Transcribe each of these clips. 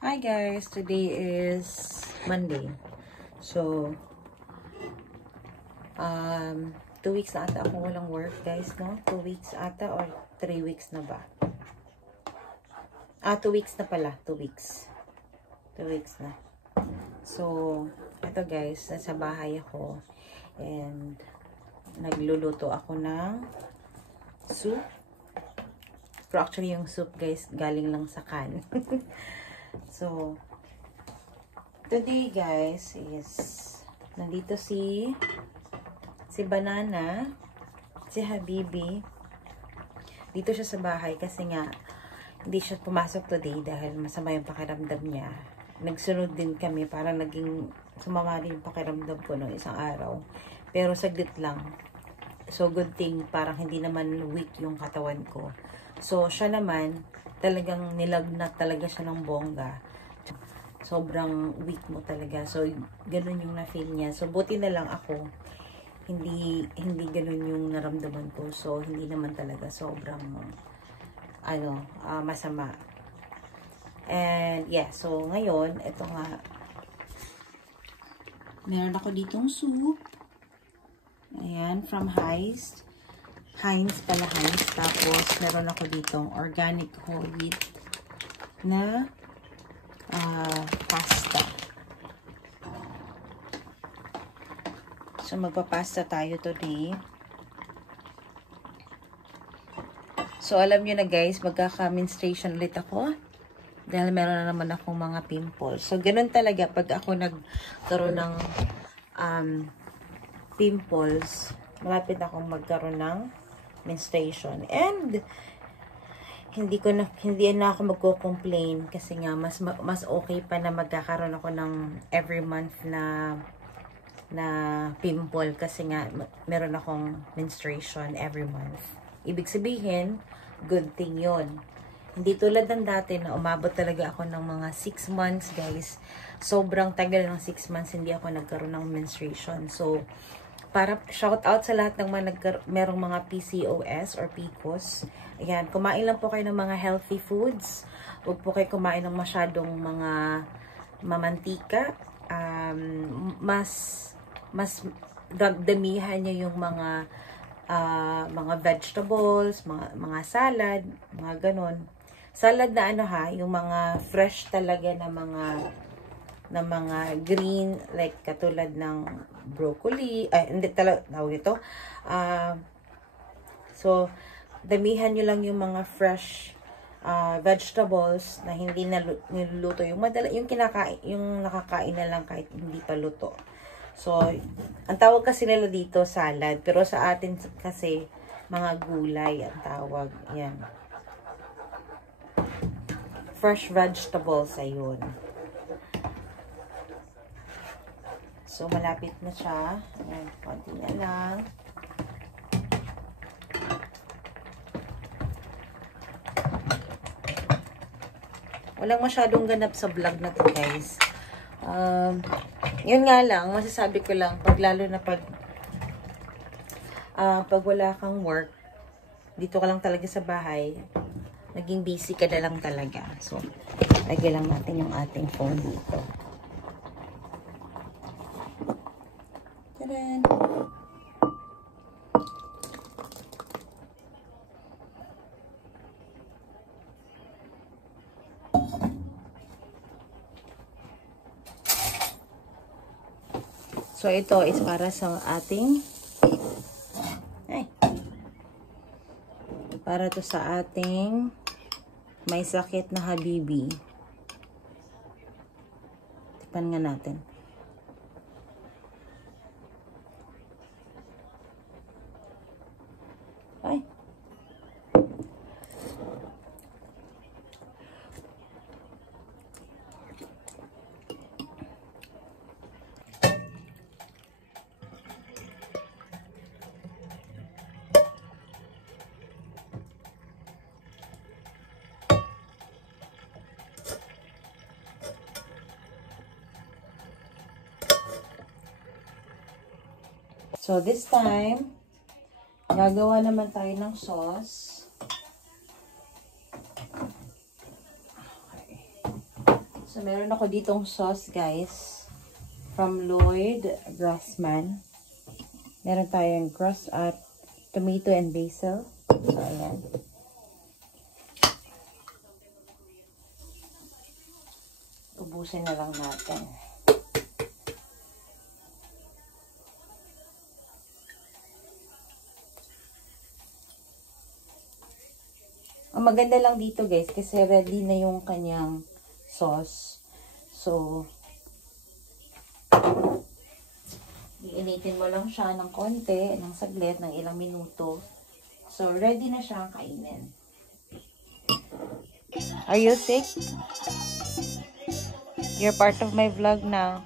Hi guys, today is Monday. So 2 weeks na ata ako walang work guys, no? 2 weeks ata or 3 weeks na ba? 2 weeks na pala, 2 weeks. 2 weeks na. So, ito guys, nasa bahay ako and nagluluto ako ng soup. Pero actually yung soup guys, galing lang sa can. So, today guys is nandito si Banana, si Habibi. Dito siya sa bahay kasi nga hindi siya pumasok today dahil masama yung pakiramdam niya. Nagsunod din kami, parang naging sumama rin yung pakiramdam ko noong isang araw. Pero saglit lang. So good thing, parang hindi naman weak yung katawan ko. So siya naman, talagang nilagnat talaga siya ng bongga. Sobrang weak mo talaga. So, ganun yung na-feel niya. So, buti na lang ako. Hindi ganun yung naramdaman ko. So, hindi naman talaga sobrang, masama. And, yeah. So, ngayon, ito nga. Meron ako ditong soup. Ayan, from Heinz. Heinz. Tapos, meron ako ditong organic whole wheat na pasta. So, magpapasta tayo today. So, alam nyo na guys, magkaka-menstruation ulit ako. Dahil meron na naman akong mga pimples. So, ganun talaga pag ako nagkaroon ng pimples, malapit akong magkaroon ng menstruation. And, hindi na ako magko-complain kasi nga mas okay pa na magkakaroon ako ng every month na pimple kasi nga meron akong menstruation every month. Ibig sabihin, good thing 'yon. Hindi tulad ng dati na umabot talaga ako ng mga 6 months, guys. Sobrang tagal ng 6 months hindi ako nagkaroon ng menstruation. So, para shout out sa lahat ng mga merong mga PCOS or PCOS. Ayan, kumain lang po kayo ng mga healthy foods. Huwag po kayo kumain ng masyadong mga mamantika. Mas damihan niyo yung mga vegetables, mga salad, mga ganon. Salad na yung mga fresh talaga na mga green, like katulad ng broccoli, hindi talaga, tawag ito. So, damihan nyo lang yung mga fresh vegetables na hindi niluluto. Yung nakakain na lang kahit hindi pa luto. So, ang tawag kasi nila dito salad, pero sa atin kasi mga gulay ang tawag. Yan. Fresh vegetables, ayun. So, malapit na siya. Ayan, konti na lang. Walang masyadong ganap sa vlog na to, guys. Yun nga lang, masasabi ko lang, lalo na pag wala kang work, dito ka lang talaga sa bahay, naging busy ka na lang talaga. So, lagyan lang natin yung ating phone dito. Tadaan! So, ito is para sa ating para to sa ating may sakit na Habibi. Tipan nga natin. Ay. So, this time, gagawa naman tayo ng sauce. Okay. So, meron ako ditong sauce, guys. From Lloyd Grossman. Meron tayong tomato and basil. So, ayan. Ubusin na lang natin. Ang maganda lang dito guys, kasi ready na yung kanyang sauce. So, iinitin mo lang siya ng konti, ng saglit, ng ilang minuto. So, ready na siyang kainin. Are you sick? You're part of my vlog now.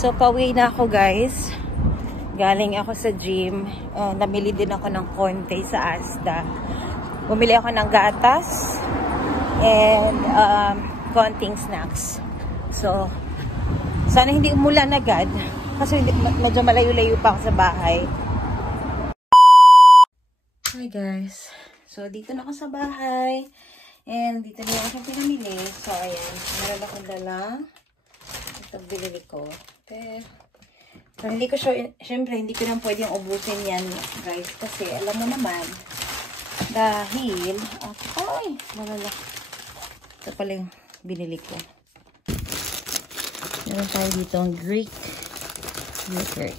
So, pauwi na ako guys. Galing ako sa gym. Namili din ako ng konti sa Asda. Bumili ako ng gatas and konting snacks. So, sana hindi umulan agad. Kasi medyo malayo-layo pa ako sa bahay. Hi guys. So, dito na ako sa bahay. And dito na ako sa pinamili. So, ayan. Meron akong dalang. Ito binili ko. So, hindi ko syempre, hindi ko lang pwedeng ubusin yan, guys. Kasi, alam mo naman, dahil, ay, malala. Ito pala yung binili ko. Meron tayo dito ang Greek yogurt.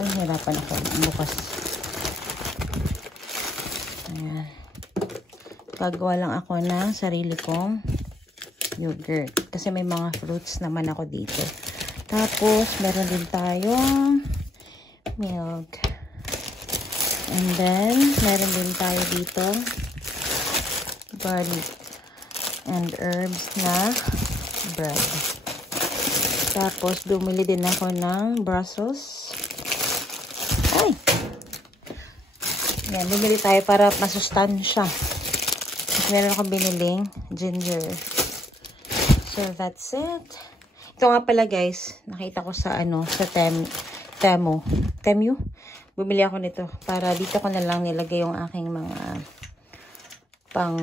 Ay, hirapan ako bukas. Ayan. Gagawa lang ako ng sarili kong yogurt. Kasi may mga fruits naman ako dito. Tapos, meron din tayong milk. And then, meron din tayo dito garlic and herbs na bread. Tapos, bumili din ako ng Brussels. Ay! Yan, bumili tayo para masustansya. Tapos, meron akong biniling ginger. So, that's it. Ito nga pala guys, nakita ko sa sa Temu. Bumili ako nito para dito ko na lang nilagay yung aking mga ang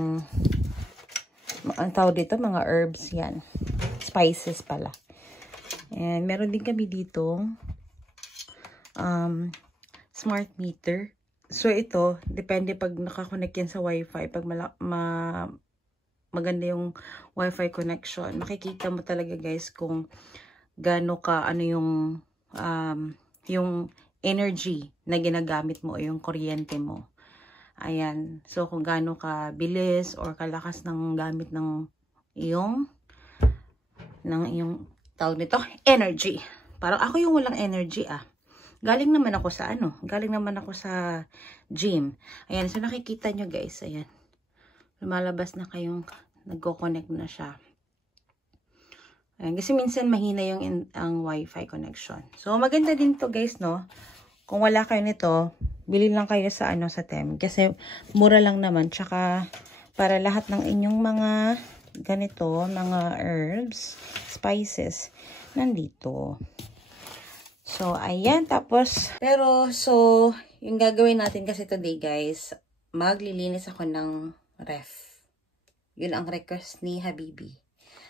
tawag dito, mga herbs yan. Spices pala. And meron din kami dito smart meter. So, ito, depende pag nakakonect yan sa wifi, pag maganda yung wifi connection, makikita mo talaga guys kung gaano ka, yung energy na ginagamit mo o yung kuryente mo. Ayan. So, kung gaano ka bilis or kalakas ng gamit ng iyong tawag nito, energy. Parang ako yung walang energy Galing naman ako sa gym. Ayan. So, nakikita nyo guys. Ayan. Lumalabas na kayong nagko-connect na siya. Ayan, kasi minsan mahina yung ang wifi connection. So, maganda din to guys, no? Kung wala kayo nito, bili lang kayo sa sa Temu. Kasi mura lang naman. Tsaka, para lahat ng inyong mga ganito, mga herbs, spices, nandito. So, ayan. Tapos, yung gagawin natin kasi today guys, maglilinis ako ng ref. Yun ang request ni Habibi.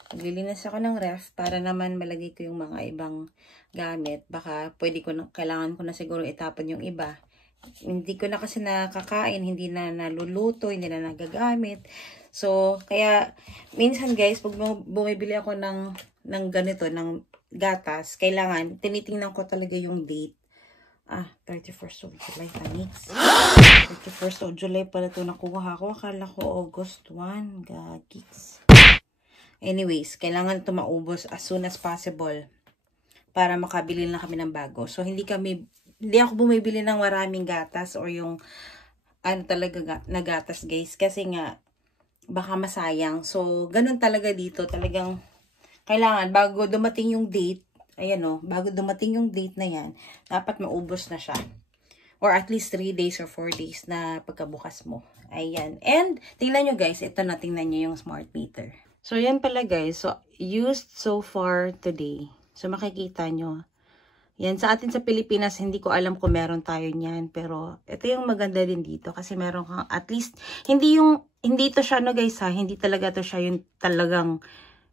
Maglilinis ako ng ref para naman malagay ko yung mga ibang gamit. Baka kailangan ko na siguro itapon yung iba. Hindi ko na kasi nakakain, hindi na naluluto, hindi na nagagamit. So, kaya minsan guys, pag bumibili ako ng ganito, ng gatas, kailangan, tinitingnan ko talaga yung date. 31st of July, Tanix. 31st of July pala ito nakuha ko. Akala ko August 1. Gagix. Anyways, kailangan ito maubos as soon as possible para makabili na kami ng bago. So, hindi ako bumibili ng maraming gatas or yung talaga na gatas, guys. Kasi nga, baka masayang. So, ganun talaga dito. Talagang, kailangan, bago dumating yung date, ayan o, bago dumating yung date na yan, dapat maubos na siya. Or at least 3 days or 4 days na pagkabukas mo. Ayan. And, tingnan nyo guys, ito na, tingnan nyo yung smart meter. So, yan pala guys. So, used so far today. So, makikita nyo. Yan, sa atin sa Pilipinas, hindi ko alam kung meron tayo niyan. Pero, ito yung maganda din dito. Kasi meron kang, at least, hindi ito siya, no guys ha, hindi talaga to siya yung talagang,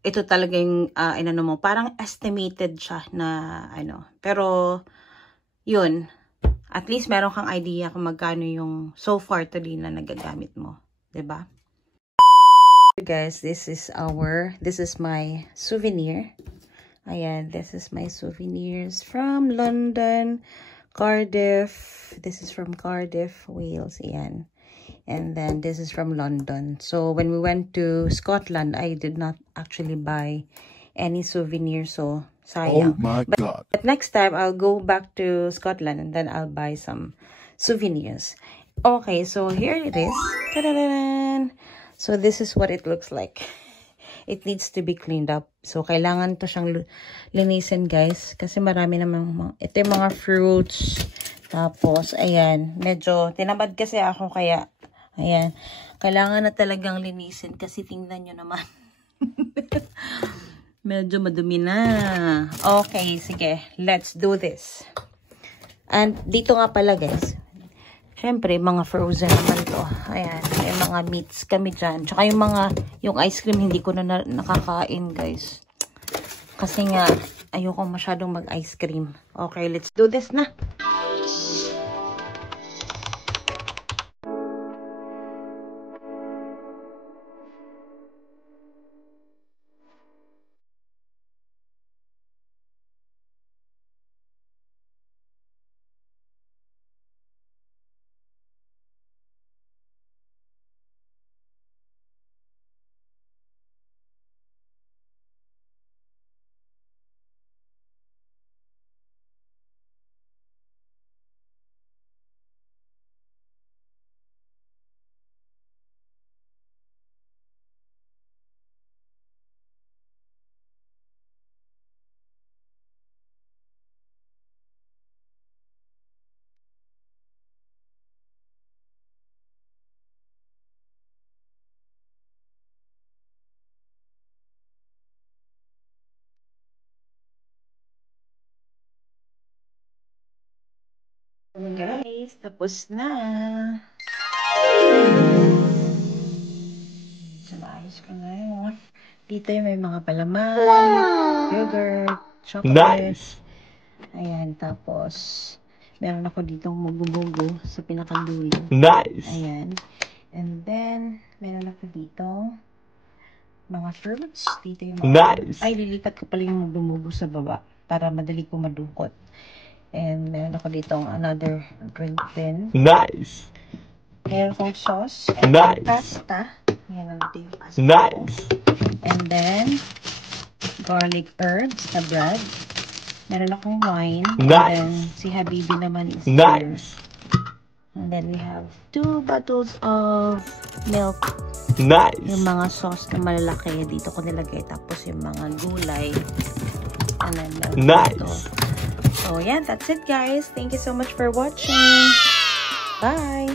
ito talaga yung, mo, parang estimated siya na, Pero, yun, at least meron kang idea kung magkano yung so far today na nagagamit mo. Diba? Guys, this is my souvenir. Ayan, this is my souvenirs from London, Cardiff. This is from Cardiff, Wales. Ayan. And then this is from London. So when we went to Scotland, I did not actually buy any souvenirs. So sayang. Oh my God. But next time I'll go back to Scotland and then I'll buy some souvenirs. Okay, so here it is. Ta-da-da-dan! So this is what it looks like. It needs to be cleaned up. So kailangan to siyang linisin guys. Kasi marami namang, ito yung mga fruits. Tapos, ayan. Medyo tinamad kasi ako kaya ayan, kailangan na talagang linisin kasi tingnan nyo naman. Medyo madumi na. Okay, sige. Let's do this. And dito nga pala guys, syempre mga frozen naman to. Ayan, may mga meats kami dyan. Tsaka yung ice cream hindi ko na nakakain guys. Kasi nga, ayoko masyadong mag-ice cream. Okay, let's do this na. Guys, tapos na. Sabayos ko ngayon. Dito yung may mga palaman, yogurt, chocolate. Nice. Ayan, tapos meron ako ditong mugo-mugo sa pinakadulo. Nice. Ayan. And then, meron ako dito mga fruits. Dito yung mga Nice. Ay, lilipat ko pala yung mugo-mugo sa baba para madali ko madukot. And meron ako ditong another drink din. Nice. Meron akong sauce. And Nice. pasta. Yan ang yung pasta. Nice. And then, garlic herbs na bread. Meron akong wine. Nice. And then, si Habibi naman is Nice. here. And then we have 2 bottles of milk. Nice. Yung mga sauce na malalaki dito ko nilagay. Tapos yung mga gulay. And then nice. Dito. So yeah, that's it guys. Thank you so much for watching. Bye!